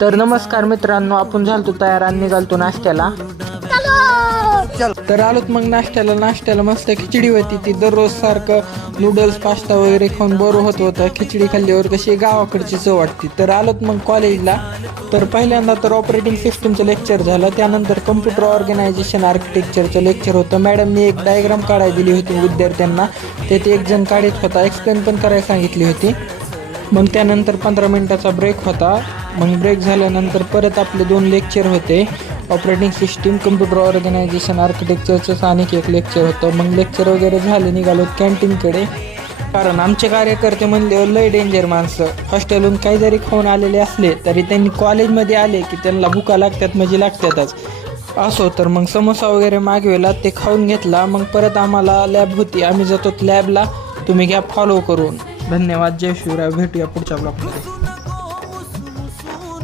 तर नमस्कार मित्रांनो, आपण झालतो तयार आणि निघालतो नाश्त्याला. तर आलोत मग नाश्त्याला मस्त खिचडी होती. ती दररोज सारखं नूडल्स पास्ता वगैरे खाऊन बरं होतं. खिचडी खाल्ल्यावर कशी गावाकडची चव वाटते. तर आलोत मग कॉलेजला. तर पहिल्यांदा तर ऑपरेटिंग सिस्टमचं लेक्चर झालं. त्यानंतर कम्प्युटर ऑर्गनायझेशन आर्किटेक्चरचं लेक्चर होतं. मॅडमनी एक डायग्राम काढायला दिली होती विद्यार्थ्यांना. ते एक जण काढत होता, एक्सप्लेन पण करायला सांगितली होती. मग त्यानंतर 15 मिनिटाचा ब्रेक होता. मग ब्रेक झाल्यानंतर परत आपले 2 लेक्चर होते. ऑपरेटिंग सिस्टीम, कम्प्युटर ऑर्गनायझेशन आर्किटेक्चरचं आणि एक लेक्चर होतं. मग लेक्चर वगैरे झाले, निघालो कॅन्टीनकडे. कारण आमचे कार्यकर्ते म्हणले लय डेंजर माणसं. हॉस्टेलहून काही जरी खाऊन आलेले असले तरी त्यांनी कॉलेजमध्ये आले की त्यांना भुका लागतात म्हणजे लागतातच. असो तर मग समोसा वगैरे मागवेला, ते खाऊन घेतला. मग परत आम्हाला लॅब होती, आम्ही जातो लॅबला. तुम्ही घ्या फॉलो करून. धन्यवाद. जय शिवराय. भेटूया पुढच्या ब्लॉगमध्ये.